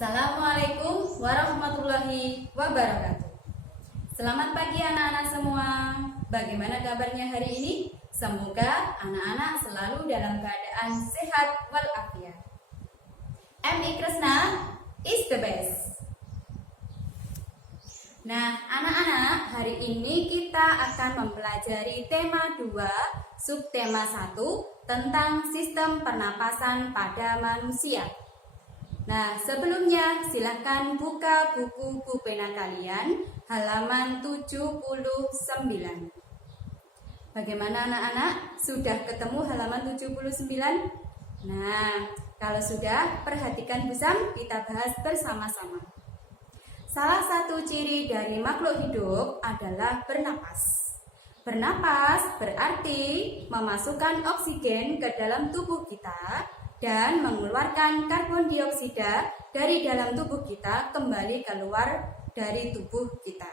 Assalamualaikum warahmatullahi wabarakatuh. Selamat pagi anak-anak semua. Bagaimana kabarnya hari ini? Semoga anak-anak selalu dalam keadaan sehat walafiat. MI Kresna is the best. Nah, anak-anak, hari ini kita akan mempelajari tema 2, subtema 1 tentang sistem pernapasan pada manusia. Nah, sebelumnya silakan buka buku pena kalian halaman 79. Bagaimana anak-anak? Sudah ketemu halaman 79? Nah, kalau sudah, perhatikan Busam, kita bahas bersama-sama. Salah satu ciri dari makhluk hidup adalah bernapas. Bernapas berarti memasukkan oksigen ke dalam tubuh kita dan mengeluarkan karbon dioksida dari dalam tubuh kita kembali keluar dari tubuh kita.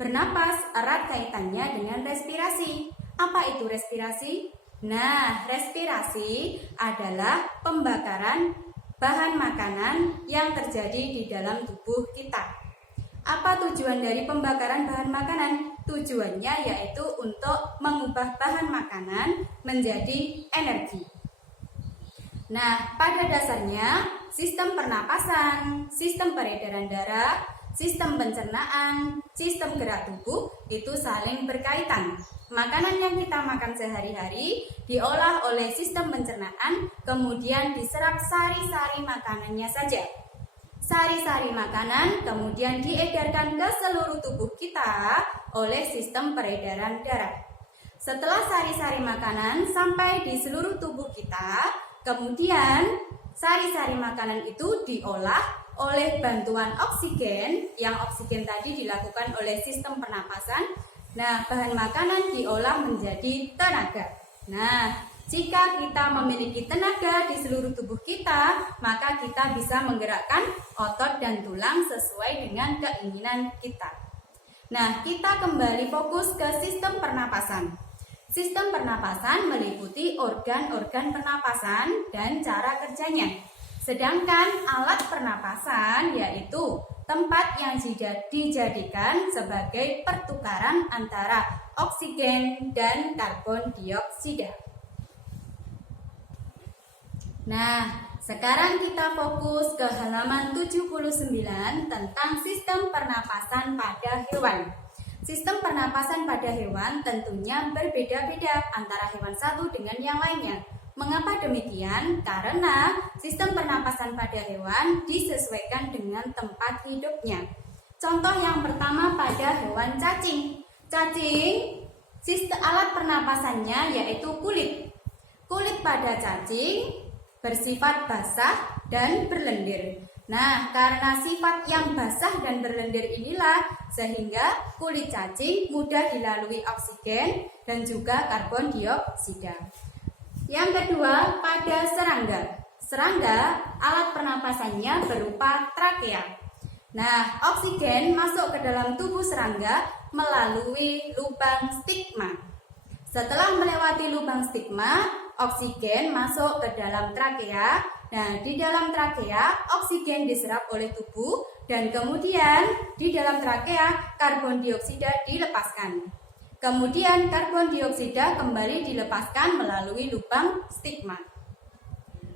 Bernapas erat kaitannya dengan respirasi. Apa itu respirasi? Nah, respirasi adalah pembakaran bahan makanan yang terjadi di dalam tubuh kita. Apa tujuan dari pembakaran bahan makanan? Tujuannya yaitu untuk mengubah bahan makanan menjadi energi. Nah, pada dasarnya sistem pernapasan, sistem peredaran darah, sistem pencernaan, sistem gerak tubuh itu saling berkaitan. Makanan yang kita makan sehari-hari diolah oleh sistem pencernaan, kemudian diserap sari-sari makanannya saja. Sari-sari makanan kemudian diedarkan ke seluruh tubuh kita oleh sistem peredaran darah. Setelah sari-sari makanan sampai di seluruh tubuh kita, kemudian sari-sari makanan itu diolah oleh bantuan oksigen, yang oksigen tadi dilakukan oleh sistem pernapasan. Nah, bahan makanan diolah menjadi tenaga. Nah, jika kita memiliki tenaga di seluruh tubuh kita, maka kita bisa menggerakkan otot dan tulang sesuai dengan keinginan kita. Nah, kita kembali fokus ke sistem pernapasan. Sistem pernapasan meliputi organ-organ pernapasan dan cara kerjanya. Sedangkan alat pernapasan yaitu tempat yang dijadikan sebagai pertukaran antara oksigen dan karbon dioksida. Nah, sekarang kita fokus ke halaman 79 tentang sistem pernapasan pada hewan. Sistem pernapasan pada hewan tentunya berbeda-beda antara hewan satu dengan yang lainnya. Mengapa demikian? Karena sistem pernapasan pada hewan disesuaikan dengan tempat hidupnya. Contoh yang pertama pada hewan cacing. Cacing, sistem alat pernapasannya yaitu kulit. Kulit pada cacing bersifat basah dan berlendir. Nah, karena sifat yang basah dan berlendir inilah sehingga kulit cacing mudah dilalui oksigen dan juga karbon dioksida. Yang kedua, pada serangga. Serangga, alat pernapasannya berupa trakea. Nah, oksigen masuk ke dalam tubuh serangga melalui lubang stigma. Setelah melewati lubang stigma, oksigen masuk ke dalam trakea. Nah, di dalam trakea, oksigen diserap oleh tubuh dan kemudian di dalam trakea, karbon dioksida dilepaskan. Kemudian karbon dioksida kembali dilepaskan melalui lubang stigma.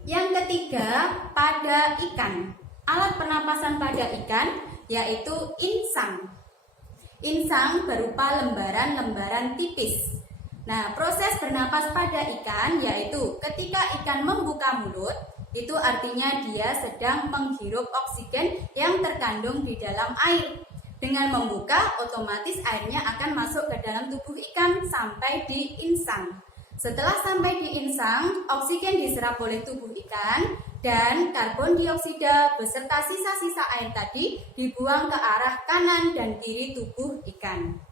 Yang ketiga, pada ikan. Alat pernapasan pada ikan yaitu insang. Insang berupa lembaran-lembaran tipis. Nah, proses bernapas pada ikan yaitu ketika ikan membuka mulut, itu artinya dia sedang menghirup oksigen yang terkandung di dalam air. Dengan membuka, otomatis airnya akan masuk ke dalam tubuh ikan sampai di insang. Setelah sampai di insang, oksigen diserap oleh tubuh ikan dan karbon dioksida beserta sisa-sisa air tadi dibuang ke arah kanan dan kiri tubuh ikan.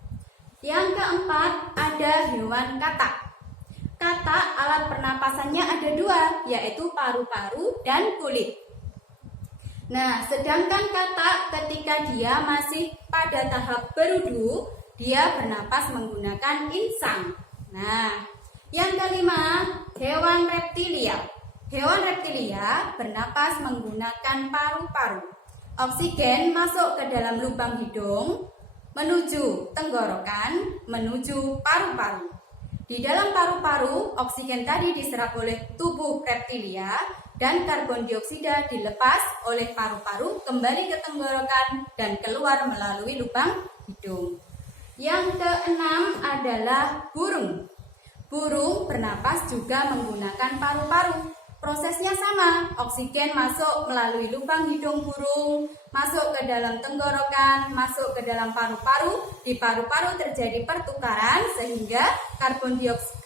Yang keempat, ada hewan katak. Katak alat pernapasannya ada dua, yaitu paru-paru dan kulit. Nah, sedangkan katak ketika dia masih pada tahap berudu, dia bernapas menggunakan insang. Nah, yang kelima, hewan reptilia. Hewan reptilia bernapas menggunakan paru-paru. Oksigen masuk ke dalam lubang hidung, menuju tenggorokan, menuju paru-paru. Di dalam paru-paru, oksigen tadi diserap oleh tubuh reptilia dan karbon dioksida dilepas oleh paru-paru kembali ke tenggorokan dan keluar melalui lubang hidung. Yang keenam adalah burung. Burung bernapas juga menggunakan paru-paru. Prosesnya sama, oksigen masuk melalui lubang hidung burung, masuk ke dalam tenggorokan, masuk ke dalam paru-paru. Di paru-paru terjadi pertukaran sehingga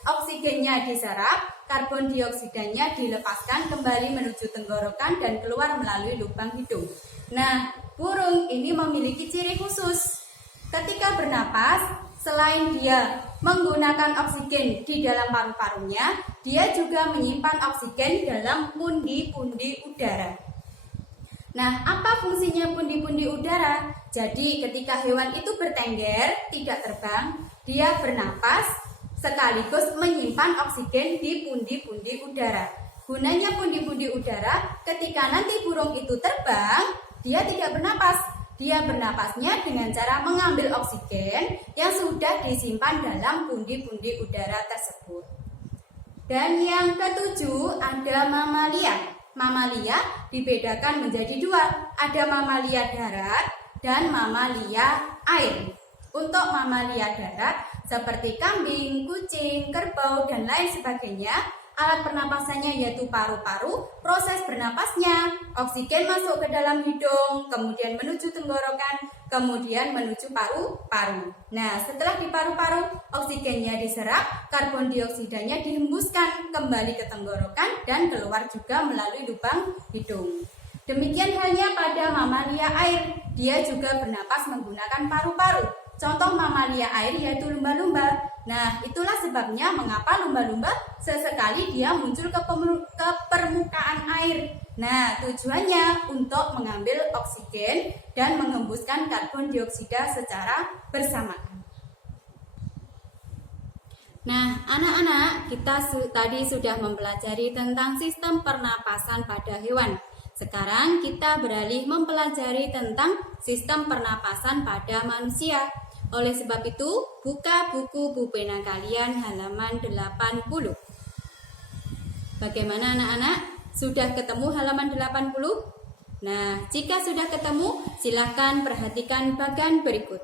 oksigennya diserap, karbon dioksidanya dilepaskan kembali menuju tenggorokan dan keluar melalui lubang hidung. Nah, burung ini memiliki ciri khusus. Ketika bernapas, selain dia menggunakan oksigen di dalam paru-parunya, dia juga menyimpan oksigen dalam pundi-pundi udara. Nah, apa fungsinya pundi-pundi udara? Jadi, ketika hewan itu bertengger, tidak terbang, dia bernapas sekaligus menyimpan oksigen di pundi-pundi udara. Gunanya pundi-pundi udara, ketika nanti burung itu terbang, dia tidak bernapas. Dia bernapasnya dengan cara mengambil oksigen yang sudah disimpan dalam pundi-pundi udara tersebut. Dan yang ketujuh ada mamalia. Mamalia dibedakan menjadi dua. Ada mamalia darat dan mamalia air. Untuk mamalia darat seperti kambing, kucing, kerbau, dan lain sebagainya, alat pernapasannya yaitu paru-paru. Proses bernapasnya, oksigen masuk ke dalam hidung, kemudian menuju tenggorokan, kemudian menuju paru-paru. Nah, setelah di paru-paru, oksigennya diserap, karbon dioksidanya dihembuskan kembali ke tenggorokan dan keluar juga melalui lubang hidung. Demikian halnya pada mamalia air, dia juga bernapas menggunakan paru-paru. Contoh mamalia air yaitu lumba-lumba. Nah, itulah sebabnya mengapa lumba-lumba sesekali dia muncul ke permukaan air. Nah, tujuannya untuk mengambil oksigen dan menghembuskan karbon dioksida secara bersamaan. Nah, anak-anak, kita tadi sudah mempelajari tentang sistem pernapasan pada hewan. Sekarang kita beralih mempelajari tentang sistem pernapasan pada manusia. Oleh sebab itu, buka buku pulpena kalian halaman 80. Bagaimana anak-anak? Sudah ketemu halaman 80? Nah, jika sudah ketemu, silakan perhatikan bagian berikut.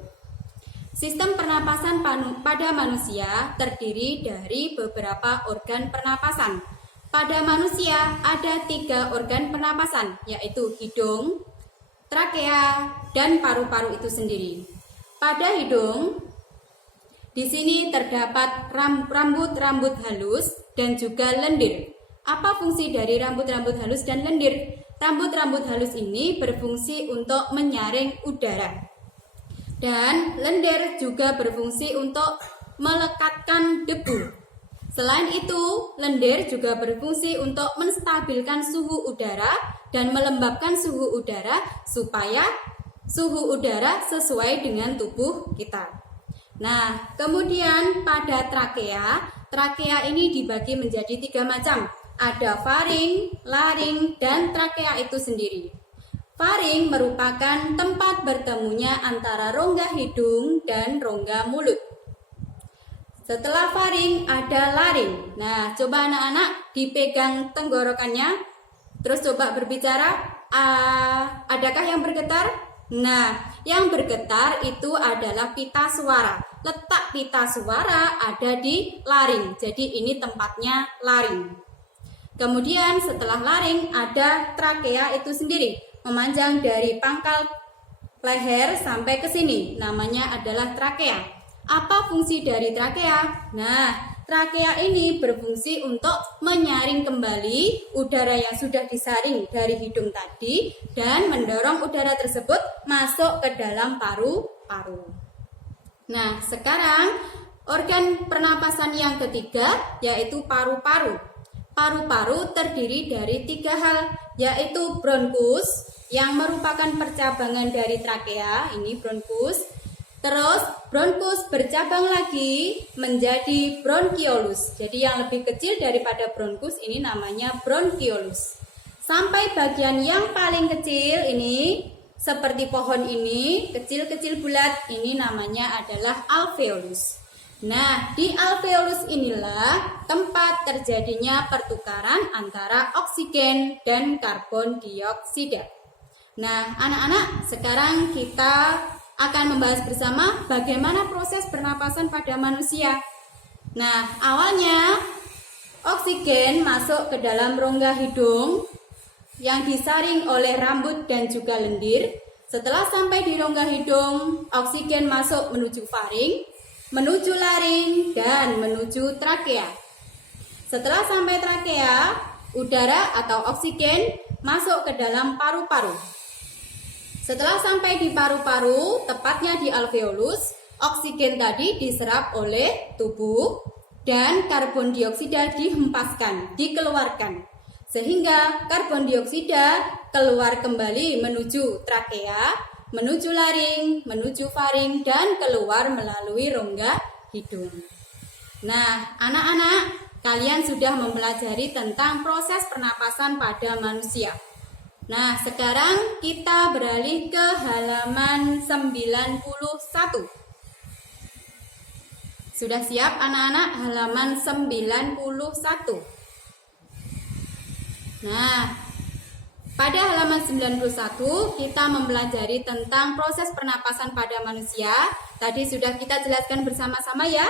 Sistem pernapasan pada manusia terdiri dari beberapa organ pernapasan. Pada manusia ada 3 organ pernapasan, yaitu hidung, trakea, dan paru-paru itu sendiri. Pada hidung, di sini terdapat rambut-rambut halus dan juga lendir. Apa fungsi dari rambut-rambut halus dan lendir? Rambut-rambut halus ini berfungsi untuk menyaring udara. Dan lendir juga berfungsi untuk melekatkan debu. Selain itu, lendir juga berfungsi untuk menstabilkan suhu udara dan melembabkan suhu udara supaya suhu udara sesuai dengan tubuh kita. Nah, kemudian pada trakea ini dibagi menjadi 3 macam. Ada faring, laring, dan trakea itu sendiri. Faring merupakan tempat bertemunya antara rongga hidung dan rongga mulut. Setelah faring ada laring. Nah, coba anak-anak dipegang tenggorokannya. Terus coba berbicara. Adakah yang bergetar? Nah, yang bergetar itu adalah pita suara. Letak pita suara ada di laring. Jadi ini tempatnya laring. Kemudian setelah laring ada trakea itu sendiri. Memanjang dari pangkal leher sampai ke sini. Namanya adalah trakea. Apa fungsi dari trakea? Nah, trakea ini berfungsi untuk menyaring kembali udara yang sudah disaring dari hidung tadi dan mendorong udara tersebut masuk ke dalam paru-paru. Nah, sekarang organ pernapasan yang ketiga yaitu paru-paru. Paru-paru terdiri dari 3 hal, yaitu bronkus yang merupakan percabangan dari trakea, ini bronkus. Terus bronkus bercabang lagi menjadi bronkiolus. Jadi yang lebih kecil daripada bronkus ini namanya bronkiolus. Sampai bagian yang paling kecil ini seperti pohon ini, kecil-kecil bulat, ini namanya adalah alveolus. Nah, di alveolus inilah tempat terjadinya pertukaran antara oksigen dan karbon dioksida. Nah, anak-anak, sekarang kita akan membahas bersama bagaimana proses pernapasan pada manusia. Nah, awalnya oksigen masuk ke dalam rongga hidung yang disaring oleh rambut dan juga lendir. Setelah sampai di rongga hidung, oksigen masuk menuju faring, menuju laring, dan menuju trakea. Setelah sampai trakea, udara atau oksigen masuk ke dalam paru-paru. Setelah sampai di paru-paru, tepatnya di alveolus, oksigen tadi diserap oleh tubuh dan karbon dioksida dihempaskan, dikeluarkan. Sehingga karbon dioksida keluar kembali menuju trakea, menuju laring, menuju faring, dan keluar melalui rongga hidung. Nah, anak-anak, kalian sudah mempelajari tentang proses pernapasan pada manusia. Nah, sekarang kita beralih ke halaman 91. Sudah siap anak-anak? Halaman 91. Nah, pada halaman 91 kita mempelajari tentang proses pernapasan pada manusia. Tadi sudah kita jelaskan bersama-sama ya.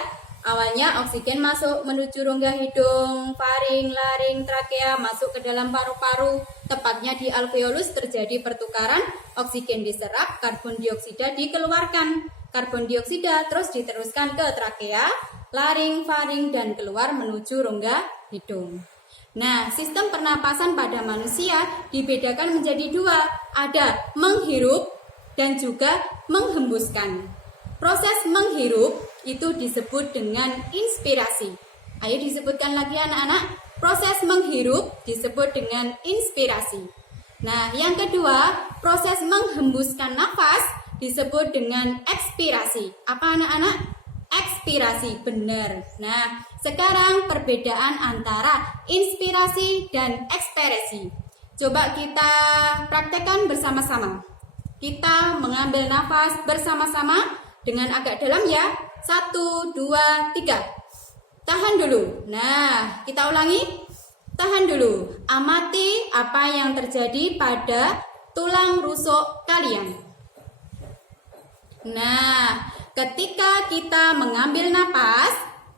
Awalnya oksigen masuk menuju rongga hidung, faring, laring, trakea, masuk ke dalam paru-paru. Tepatnya di alveolus terjadi pertukaran, oksigen diserap, karbon dioksida dikeluarkan. Karbon dioksida terus diteruskan ke trakea, laring, faring, dan keluar menuju rongga hidung. Nah, sistem pernapasan pada manusia dibedakan menjadi dua. Ada menghirup dan juga menghembuskan. Proses menghirup itu disebut dengan inspirasi. Ayo disebutkan lagi anak-anak. Proses menghirup disebut dengan inspirasi. Nah, yang kedua, proses menghembuskan nafas disebut dengan ekspirasi. Apa anak-anak? Ekspirasi, benar. Nah, sekarang perbedaan antara inspirasi dan ekspirasi. Coba kita praktekkan bersama-sama. Kita mengambil nafas bersama-sama dengan agak dalam ya. 1, 2, 3. Tahan dulu. Nah, kita ulangi. Tahan dulu. Amati apa yang terjadi pada tulang rusuk kalian. Nah, ketika kita mengambil napas,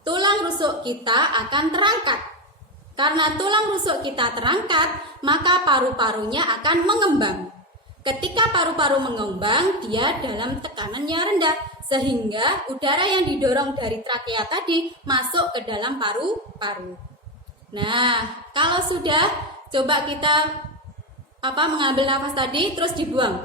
tulang rusuk kita akan terangkat. Karena tulang rusuk kita terangkat, maka paru-parunya akan mengembang. Ketika paru-paru mengembang, dia dalam tekanan yang rendah, sehingga udara yang didorong dari trakea tadi masuk ke dalam paru-paru. Nah, kalau sudah, coba kita mengambil nafas tadi, terus dibuang.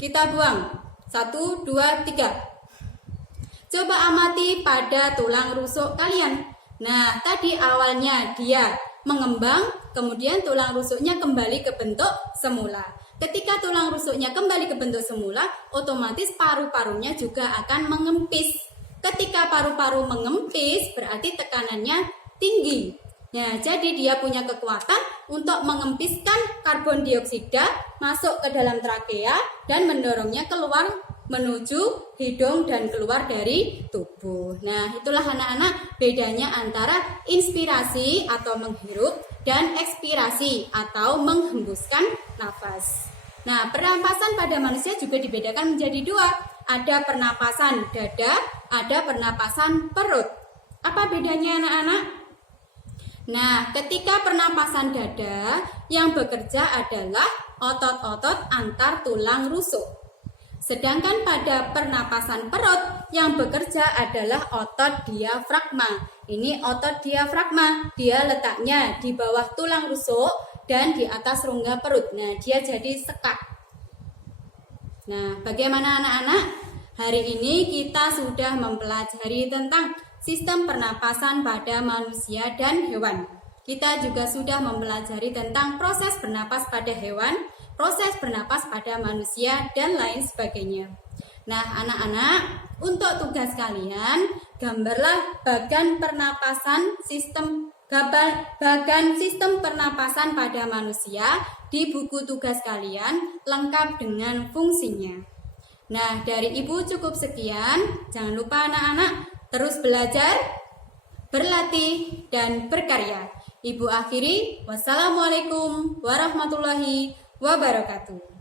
Kita buang. 1, 2, 3. Coba amati pada tulang rusuk kalian. Nah, tadi awalnya dia mengembang, kemudian tulang rusuknya kembali ke bentuk semula. Ketika tulang rusuknya kembali ke bentuk semula, otomatis paru-parunya juga akan mengempis. Ketika paru-paru mengempis, berarti tekanannya tinggi. Nah, jadi dia punya kekuatan untuk mengempiskan karbon dioksida masuk ke dalam trakea dan mendorongnya keluar menuju hidung dan keluar dari tubuh. Nah, itulah anak-anak bedanya antara inspirasi atau menghirup dan ekspirasi atau menghembuskan nafas. Nah, pernapasan pada manusia juga dibedakan menjadi dua. Ada pernapasan dada, ada pernapasan perut. Apa bedanya anak-anak? Nah, ketika pernapasan dada, yang bekerja adalah otot-otot antar tulang rusuk. Sedangkan pada pernapasan perut, yang bekerja adalah otot diafragma. Ini otot diafragma, dia letaknya di bawah tulang rusuk dan di atas rongga perut. Nah, dia jadi sekat. Nah, bagaimana anak-anak? Hari ini kita sudah mempelajari tentang sistem pernapasan pada manusia dan hewan. Kita juga sudah mempelajari tentang proses bernapas pada hewan, proses bernapas pada manusia, dan lain sebagainya. Nah, anak-anak, untuk tugas kalian, gambarlah bagan sistem pernapasan pada manusia di buku tugas kalian lengkap dengan fungsinya. Nah, dari Ibu cukup sekian. Jangan lupa anak-anak terus belajar, berlatih, dan berkarya. Ibu akhiri, wassalamualaikum warahmatullahi wabarakatuh.